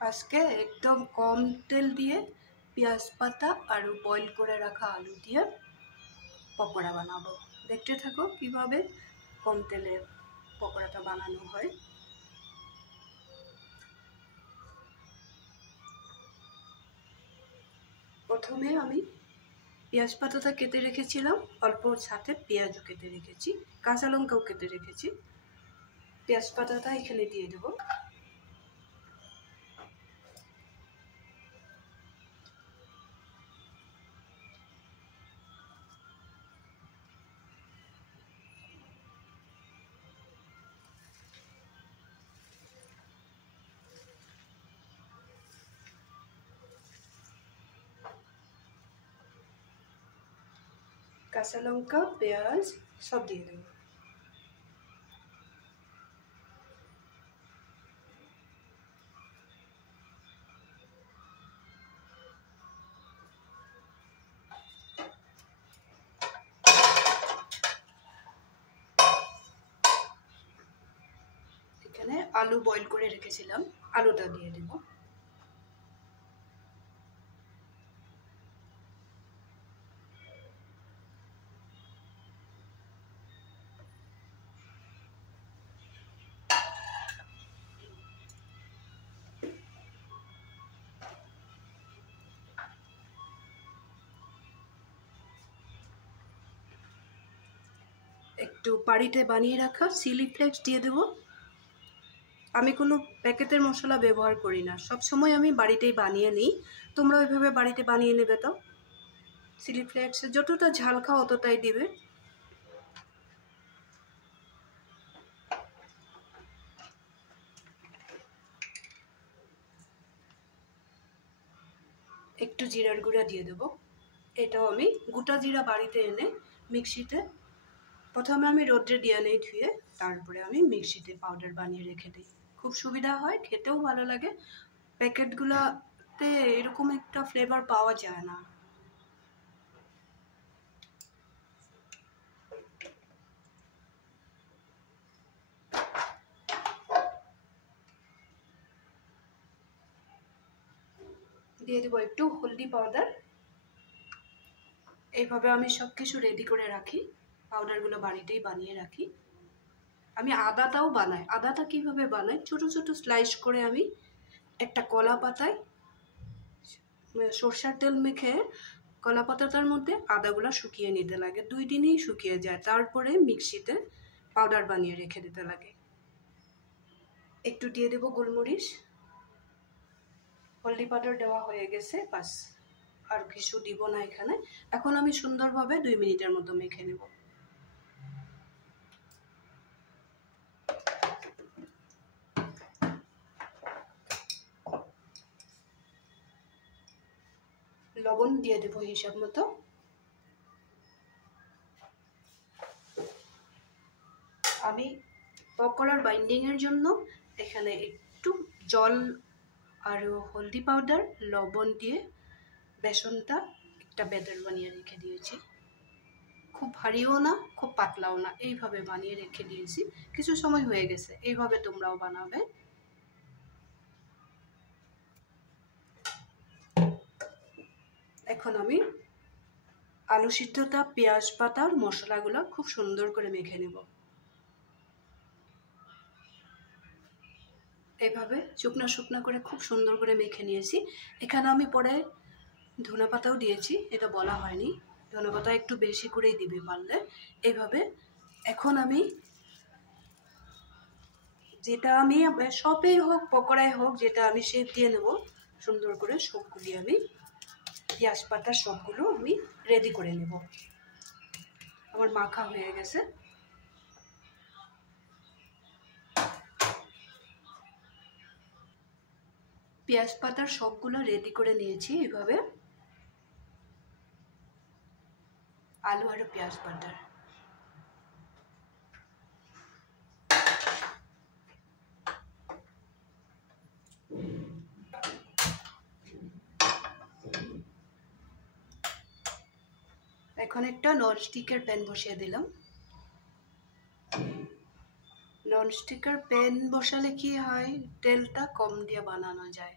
আজকে একদম কম তেল দিয়ে পেঁয়াজ পাতা আর বয়েল করে রাখা আলু দিয়ে পকোড়া বানাবো। দেখতে থাকো কিভাবে কম তেলে পকোড়াটা বানানো হয়। প্রথমে আমি পেঁয়াজ পাতাটা কেটে রেখেছিলাম, অল্প সাথে পেঁয়াজও কেটে রেখেছি, কাঁচা লঙ্কাও কেটে রেখেছি। পেঁয়াজ পাতাটা এখানে দিয়ে দেবো। কাঁচা লঙ্কা, পেঁয়াজ সব দিয়ে দেবো। এখানে আলু বয়েল করে রেখেছিলাম, আলুটা দিয়ে দেব। একটু বাড়িতে বানিয়ে রাখা চিলি ফ্লেক্স দিয়ে দেব। আমি কোনো প্যাকেটের মশলা ব্যবহার করি না, সবসময় আমি বাড়িতেই বানিয়ে নিই। তোমরা ওইভাবে বাড়িতে বানিয়ে নেবে। তো চিলি ফ্লেক্স যতটা ঝাল খাও অতটাই দিবে। একটু জিরার গুঁড়া দিয়ে দেবো। এটাও আমি গোটা জিরা বাড়িতে এনে মিক্সিতে প্রথমে আমি রোদ্রে দিয়ে নেই ধুয়ে, তারপরে আমি মিক্সিতে পাউডার বানিয়ে রেখে দিই। খুব সুবিধা হয়, খেতেও ভালো লাগে। প্যাকেটগুলোতে এরকম একটা ফ্লেভার পাওয়া যায় না। দিয়ে দেবো একটু হলদি পাউডার। এইভাবে আমি সব কিছু রেডি করে রাখি, পাউডারগুলো বাড়িতেই বানিয়ে রাখি। আমি আদাটাও বানাই। আদাটা কিভাবে বানাই, ছোট ছোট স্লাইস করে আমি একটা কলা পাতায় সরষের তেল মেখে কলা পাতাটার মধ্যে আদাগুলো শুকিয়ে নিতে লাগে। 2 দিনেই শুকিয়ে যায়, তারপরে মিক্সিতে পাউডার বানিয়ে রেখে দিতে লাগে। একটু দিয়ে দেবো গোলমরিচ। হলদি পাউডার দেওয়া হয়ে গেছে, বাস আর কিছু দিব না এখানে। এখন আমি সুন্দরভাবে 2 মিনিটের মতো মেখে নেব। লবণ দিয়ে দেবো হিসাব মতো। আমি পকোড়ার বাইন্ডিংয়ের জন্য এখানে একটু জল আর হলদি পাউডার, লবণ দিয়ে বেসনটা একটা ব্যাটার বানিয়ে রেখে দিয়েছি। খুব ভারীও না, খুব পাতলাও না, এইভাবে বানিয়ে রেখে দিয়েছি। কিছু সময় হয়ে গেছে, এইভাবে তোমরাও বানাবে। এখন আমি আলু সিদ্ধটা, পেঁয়াজ পাতার মশলাগুলো খুব সুন্দর করে মেখে নেব। এইভাবে শুকনো শুকনো করে খুব সুন্দর করে মেখে নিয়েছি। এখানে আমি পরে ধনেপাতাও দিয়েছি, এটা বলা হয়নি। ধনেপাতা একটু বেশি করেই দিবে পারলে। এইভাবে এখন আমি যেটা আমি শপেই হোক পকোড়াই হোক, যেটা আমি শেপ দিয়ে নেব সুন্দর করে, সবগুলি আমি পেঁয়াজ পাতার সবগুলো আমি রেডি করে নেব। আমার মাখা হয়ে গেছে। পেঁয়াজ পাতার সবগুলো রেডি করে নিয়েছি। এভাবে আলু আর পেঁয়াজ পাতার এখন একটা ননস্টিকের প্যান বসিয়ে দিলাম। ননস্টিকের প্যান বসালে কি হয়, তেলটা কম দিয়ে বানানো যায়।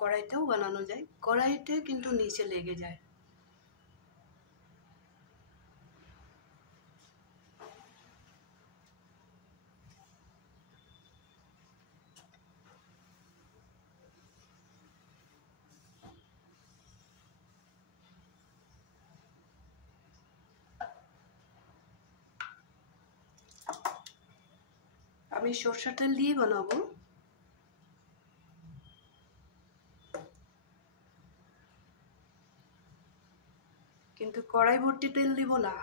কড়াইতেও বানানো যায়, কড়াইতে কিন্তু নিচে লেগে যায়। আমি সরষের তেল দিয়ে বানাবো। কিন্তু কড়াই ভর্তি তেল দিব না।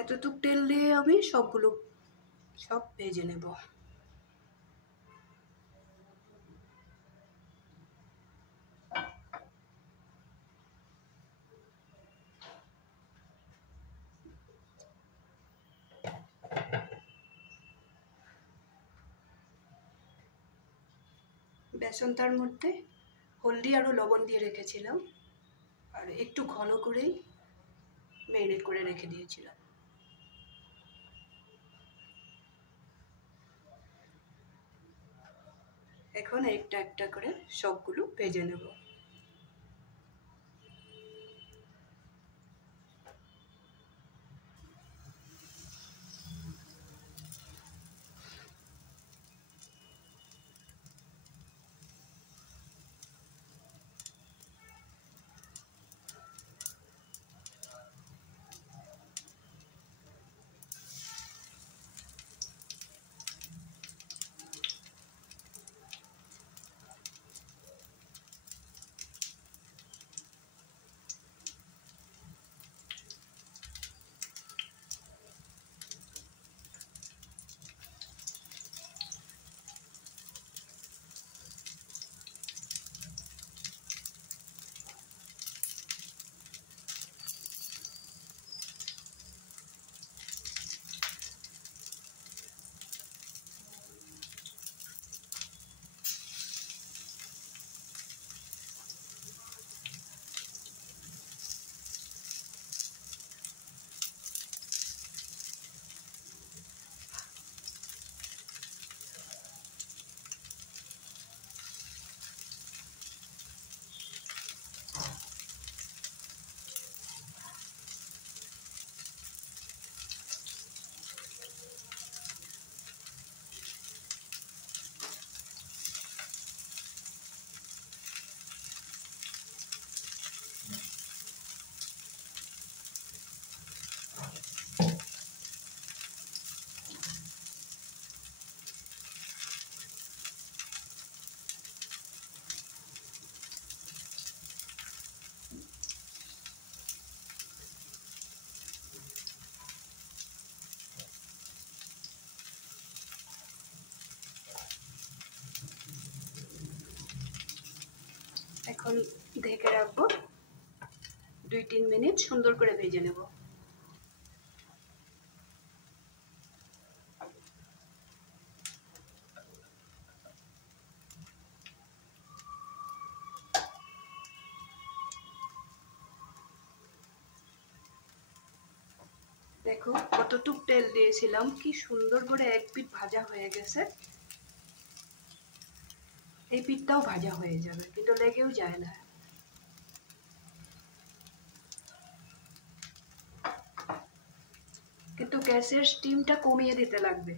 এতটুক তেল দিয়ে আমি সব ভেজে নেব। বেসনটার মধ্যে হলদি আর লবণ দিয়ে রেখেছিলাম, আর একটু ঘন করেই ম্যারিনেট করে রেখে দিয়েছিলাম। এখন একটা একটা করে সবগুলো ভেজে নেব। এখন ঢেকে রাখবো, 2-3 মিনিট সুন্দর করে ভেজে নেব। দেখো কতটুক তেল দিয়েছিলাম, কি সুন্দর করে এক পিঠ ভাজা হয়ে গেছে। এই পিঠটাও ভাজা হয়ে যাবে, কিন্তু লেগেও যায় না। কিন্তু গ্যাসের স্টিমটা কমিয়ে দিতে লাগবে।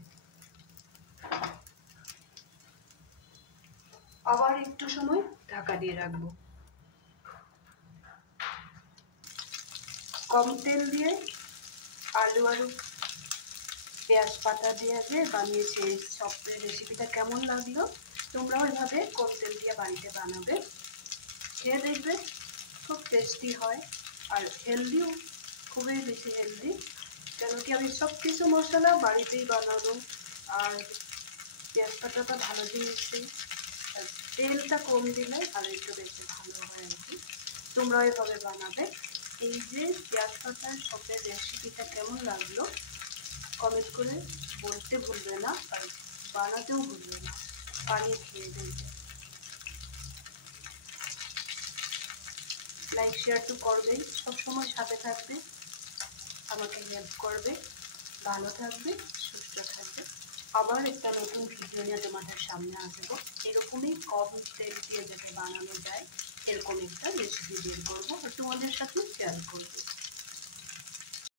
আবার একটু সময় ঢাকা দিয়ে রাখবো। কম তেল দিয়ে আলু আর পেঁয়াজ পাতা দিয়ে যে বানিয়েছি এই চপের রেসিপিটা কেমন লাগলো? তোমরাও এভাবে কম তেল দিয়ে বাড়িতে বানাবে, খেয়ে দেখবে খুব টেস্টি হয় আর হেলদিও, খুবই বেশি হেলদি। কেন কি আমি সব কিছু মশলা বাড়িতেই বানানো, আর পেঁয়াজ পাতাটা ভালো দিয়েছি, তেলটা কম দিলে আর একটু বেশি ভালো হয় আর কি। তোমরাও এভাবে বানাবে। এই যে পেঁয়াজ পাতার সবের রেসিপিটা কেমন লাগলো কমেন্ট করে বলতে ভুলবে না, আর বানাতেও ভুলবে না। বানিয়ে খেয়ে দেবে। লাইক শেয়ার তো করবেই, সবসময় সাথে থাকবে, আমাকে হেল্প করবে। ভালো থাকবে, সুস্থ থাকবে। আবার একটা নতুন ভিডিও নিয়ে তোমাদের সামনে আসবো। এরকমই কম তেল দিয়ে যাতে বানানো যায় এরকম একটা রেসিপি বের করবো আর তোমাদের সাথে শেয়ার করবো।